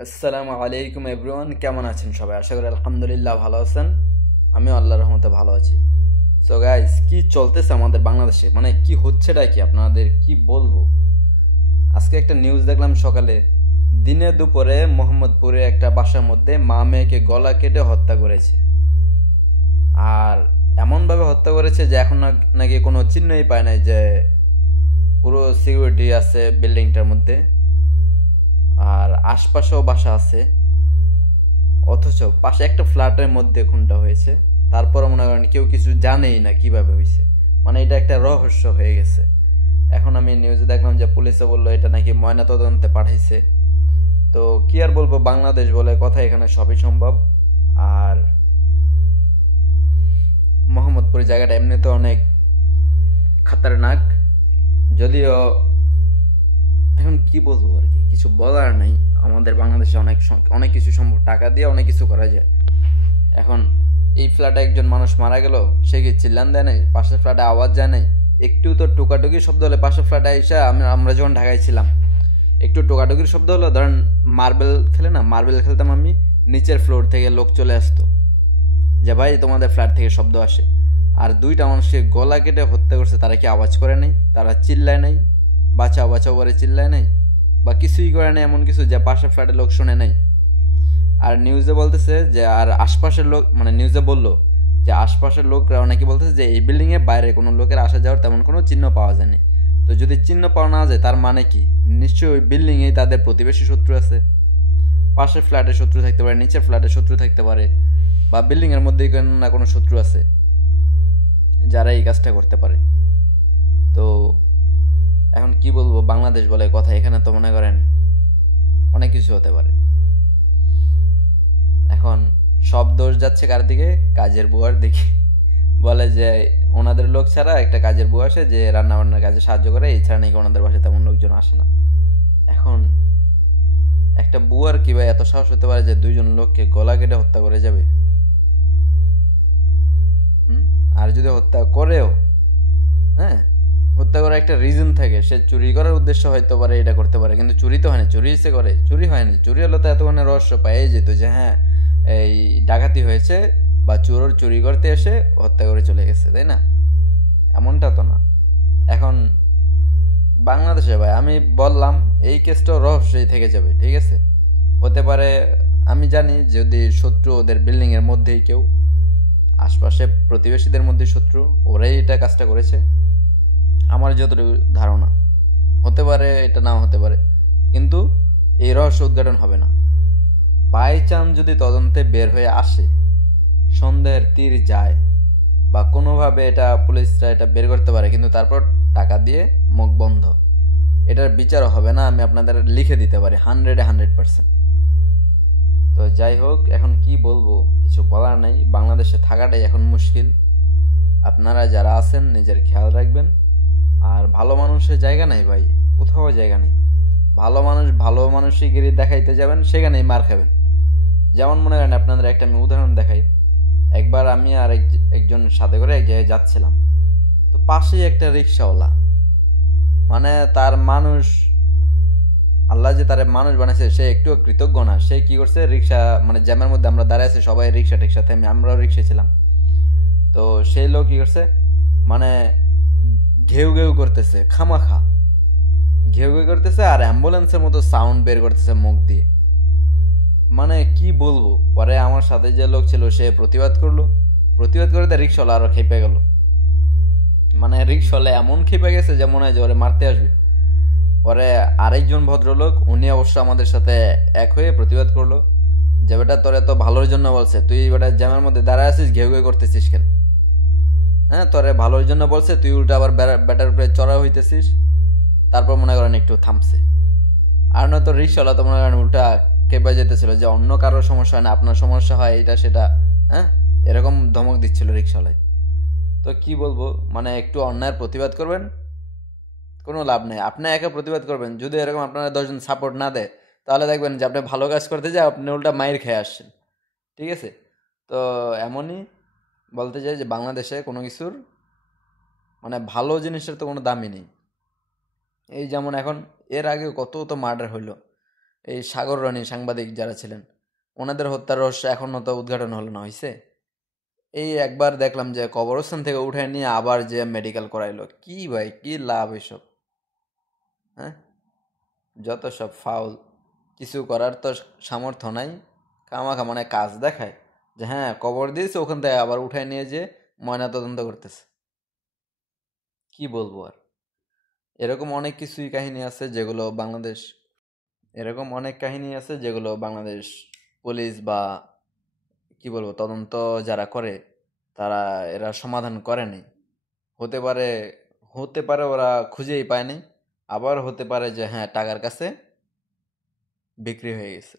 আসসালামু আলাইকুম এভরিওয়ান, কেমন আছেন সবাই? আশা করি আলহামদুলিল্লাহ ভালো আছেন। আমি আল্লাহর রহমতে ভালো আছি। সো গাইস, কি চলতেছে আমাদের বাংলাদেশে, মানে কি হচ্ছেটা কি আপনাদের কি বলবো। আজকে একটা নিউজ দেখলাম সকালে, দিনে দুপুরে মোহাম্মদপুরে একটা বাসার মধ্যে মা মেয়েকে গলা কেটে হত্যা করেছে। আর এমনভাবে হত্যা করেছে যে এখন নাকি কোনো চিহ্নই পায় নাই যে পুরো সিকিউরিটি আছে বিল্ডিংটার মধ্যে, আর আশপাশেও বাসা আছে, অথচ পাশে একটা ফ্ল্যাটের মধ্যে খুনটা হয়েছে। তারপরে মনে করেন কেউ কিছু জানেই না কিভাবে হয়েছে, মানে এটা একটা রহস্য হয়ে গেছে। এখন আমি নিউজে দেখলাম যে পুলিশে বললো এটা নাকি ময়না তদন্তে পাঠাইছে। তো কি আর বলবো, বাংলাদেশ বলে কথা, এখানে সবই সম্ভব। আর মোহাম্মদপুর জায়গাটা এমনিতে অনেক খাতারনাক, যদিও এখন কি বলবো আর কি, কিছু বলার নাই। আমাদের বাংলাদেশে অনেক অনেক কিছু সম্ভব, টাকা দিয়ে অনেক কিছু করা যায়। এখন এই ফ্ল্যাটে একজন মানুষ মারা গেল, সে কি চিল্লান দেয় নাই? পাশের ফ্ল্যাটে আওয়াজ যায় নাই? একটু তো টোকাটুকি শব্দ হলে পাশের ফ্ল্যাটে এসে আমরা যখন ঢাকায় ছিলাম, একটু টোকাটুকির শব্দ হলো, ধরেন মার্বেল খেলে না, মার্বেল খেলতাম আমি, নিচের ফ্লোর থেকে লোক চলে আসতো যে ভাই তোমাদের ফ্ল্যাট থেকে শব্দ আসে। আর দুইটা মানুষকে গলা কেটে হত্যা করছে, তারা কি আওয়াজ করে নাই? তারা চিল্লায় নাই? বাঁচাও বাঁচাও করে চিল্লায় নাই? বা কিছুই করে নাই এমন কিছু যে পাশের ফ্ল্যাটের লোক শুনে নাই? আর নিউজে বলতেছে যে, আর আশপাশের লোক, মানে নিউজে বললো যে আশপাশের লোকরাও নাকি বলতেছে যে এই বিল্ডিং এ বাইরে কোনো লোকের আসা যাওয়ার তেমন কোনো চিহ্ন পাওয়া যায়নি। তো যদি চিহ্ন পাওয়া না যায় তার মানে কি, নিশ্চয়ই ওই বিল্ডিং এ তাদের প্রতিবেশী শত্রু আছে। পাশের ফ্ল্যাটে শত্রু থাকতে পারে, নিচের ফ্ল্যাটে শত্রু থাকতে পারে, বা বিল্ডিং এর মধ্যে কোনো না কোনো শত্রু আছে যারা এই কাজটা করতে পারে। তো এখন কি বলবো, বাংলাদেশ বলে কথা, এখানে তো মনে করেন অনেক কিছু হতে পারে। এখন সব দোষ যাচ্ছে কার দিকে? কাজের বুয়ার দিকে। বলে যে ওনাদের লোক ছাড়া একটা কাজের বুয়া আসে যে রান্না বান্নার কাজে সাহায্য করে, এছাড়া নাকি ওনাদের বাসায় তেমন লোকজন আসে না। এখন একটা বুয়ার কি ভাই এত সাহস হতে পারে যে দুইজন লোককে গলা কেটে হত্যা করে যাবে? হুম। আর যদি হত্যা করেও, হ্যাঁ, হত্যা করার একটা রিজন থাকে, সে চুরি করার উদ্দেশ্য হয়তো পারে এটা করতে পারে, কিন্তু চুরি তো হয়নি। চুরি সে করে, চুরি হয়নি। চুরি হলে তো এতক্ষণে রহস্য পাই যেত যে হ্যাঁ এই ডাকাতি হয়েছে, বা চোর চুরি করতে এসে হত্যা করে চলে গেছে, তাই না? এমনটা তো না। এখন বাংলাদেশে ভাই আমি বললাম এই কেসটাও রহস্যই থেকে যাবে, ঠিক আছে? হতে পারে, আমি জানি যদি শত্রু ওদের বিল্ডিং এর মধ্যেই কেউ, আশপাশে প্রতিবেশীদের মধ্যে শত্রু, ওরাই এটা কাজটা করেছে আমার যতটুকু ধারণা। হতে পারে এটা নাও হতে পারে, কিন্তু এই রহস্য উদ্ঘাটন হবে না। বাই চান্স যদি তদন্তে বের হয়ে আসে, সন্দেহের তীর যায়, বা কোনোভাবে এটা পুলিশরা এটা বের করতে পারে, কিন্তু তারপর টাকা দিয়ে মুখ বন্ধ, এটার বিচারও হবে না, আমি আপনাদের লিখে দিতে পারি 100-100%। তো যাই হোক, এখন কি বলবো, কিছু বলার নাই। বাংলাদেশে থাকাটাই এখন মুশকিল। আপনারা যারা আছেন নিজের খেয়াল রাখবেন। আর ভালো মানুষের জায়গা নাই ভাই, কোথাও জায়গা নেই। ভালো মানুষ ভালো মানুষই দেখাইতে যাবেন, সেখানেই মার খাবেন। যেমন মনে করেন আপনাদের একটা আমি উদাহরণ দেখাই। একবার আমি আর একজন সাথে করে এক জায়গায় যাচ্ছিলাম, তো পাশেই একটা রিক্সাওয়ালা, মানে তার মানুষ, আল্লাহ যে তার মানুষ বানাইছে সে একটু কৃতজ্ঞ না। সে কি করছে, রিক্সা মানে জ্যামের মধ্যে আমরা দাঁড়ায় আছি সবাই, রিক্সা টিক্সা থেমে, আমরাও রিক্সায় ছিলাম। তো সেই লোক কি করছে, মানে ঘেউ ঘেউ করতেছে খামাখা, ঘেউ ঘেউ করতেছে আর অ্যাম্বুলেন্সের মতো সাউন্ড বের করতেছে মুখ দিয়ে। মানে কি বলবো, পরে আমার সাথে যে লোক ছিল সে প্রতিবাদ করলো, প্রতিবাদ করে তার রিক্সাওয়ালা আরো খেপে গেল। মানে রিক্সাওয়ালা এমন খেপে গেছে যে মনে হয় যে ওরে মারতে আসবে। পরে আরেকজন ভদ্রলোক, উনি অবশ্য আমাদের সাথে এক হয়ে প্রতিবাদ করলো যে বেটা তোরে তো ভালোর জন্য বলছে, তুই বেটা জ্যামের মধ্যে দাঁড়ায় আছিস ঘেউ ঘেউ করতেছিস কেন? হ্যাঁ, তোরে ভালোর জন্য বলছে, তুই উল্টা আবার বেটার উপরে চড়া হইতেছিস। তারপর মনে করেন একটু থামছে। আর নয়তো রিক্সাওয়ালা তো মনে করেন উল্টা কেঁপে যেতেছিল যে অন্য কারোর সমস্যা হয় না, আপনার সমস্যা হয় এটা সেটা। হ্যাঁ, এরকম ধমক দিচ্ছিল রিক্সাওয়ালায়। তো কি বলবো, মানে একটু অন্যায়ের প্রতিবাদ করবেন, কোনো লাভ নেই। আপনি একা প্রতিবাদ করবেন, যদি এরকম আপনারা 10 জন সাপোর্ট না দেয়, তাহলে দেখবেন যে আপনি ভালো কাজ করতে যাই আপনি উল্টা মাইর খেয়ে আসছেন। ঠিক আছে? তো এমনই বলতে চাই যে বাংলাদেশে কোনো কিছুর, মানে ভালো জিনিসের তো কোনো দামই নেই। এই যেমন এখন, এর আগে কত তো মার্ডার হইলো, এই সাগর রনি সাংবাদিক যারা ছিলেন, ওনাদের হত্যার রহস্য এখনো তো উদ্ঘাটন হলো না, হয়েছে? এই একবার দেখলাম যে কবরস্থান থেকে উঠায় নিয়ে আবার যে মেডিকেল করাইলো, কি ভাই কি লাভ এসব? হ্যাঁ, যত সব ফাউল, কিছু করার তো সামর্থ্য নাই, কামাখা মানে কাজ দেখায় যে হ্যাঁ কবর দিয়েছে, ওখান থেকে আবার উঠায় নিয়ে যে ময়না তদন্ত করতেছে। কি বলবো আর, এরকম অনেক কিছুই কাহিনী আছে যেগুলো বাংলাদেশ, এরকম অনেক কাহিনী আছে যেগুলো বাংলাদেশ পুলিশ বা কি বলবো তদন্ত যারা করে তারা এরা সমাধান করেনি। হতে পারে, হতে পারে ওরা খুঁজেই পায়নি, আবার হতে পারে যে হ্যাঁ টাকার কাছে বিক্রি হয়ে গেছে।